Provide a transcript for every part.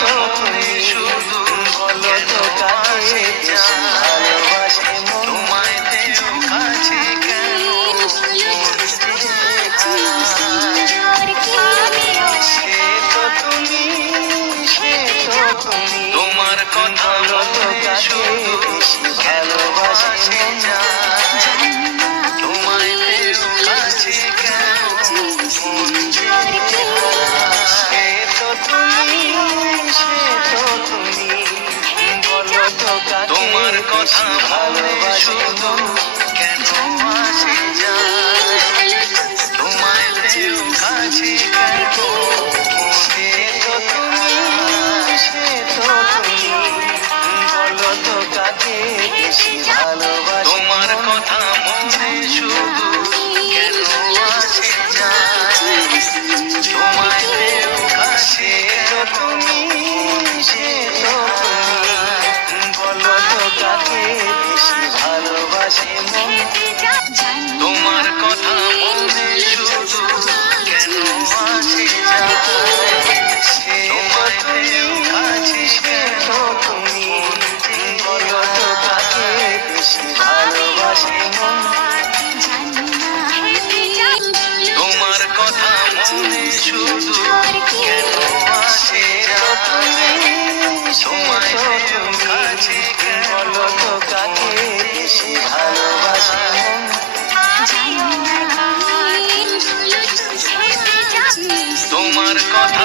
তো তুমি শুধু বলো তো কাছে কথা ভালোবাসি কান্দে শুধু কেন মাঝে তোমায় কাছে কেন কাকে বেশি ভালোবাসা তোমার কথা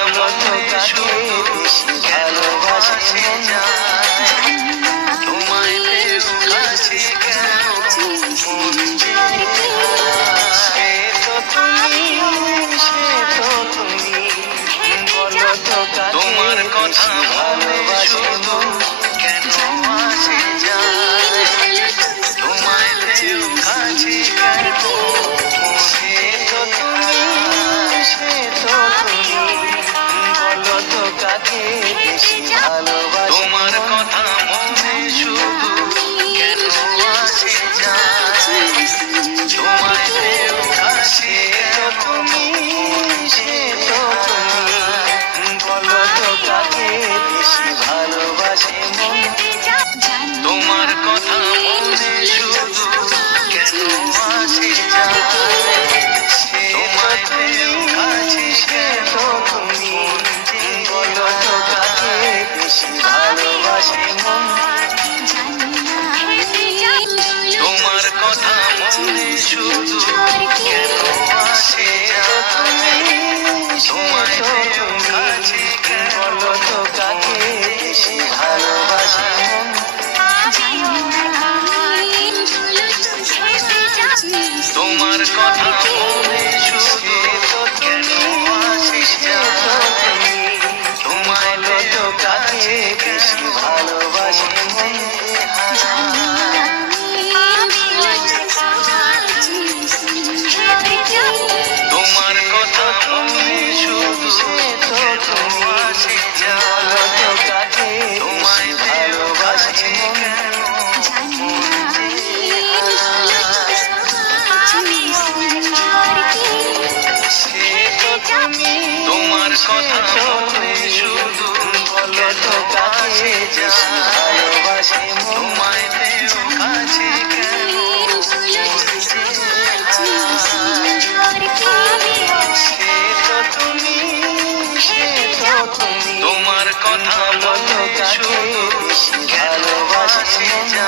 Good job. tudo. এত কাছে ভালোবাসি তোমায় কাছে কেন? সে তো তুমি। কথা মতো কাছে ভালোবাসি যা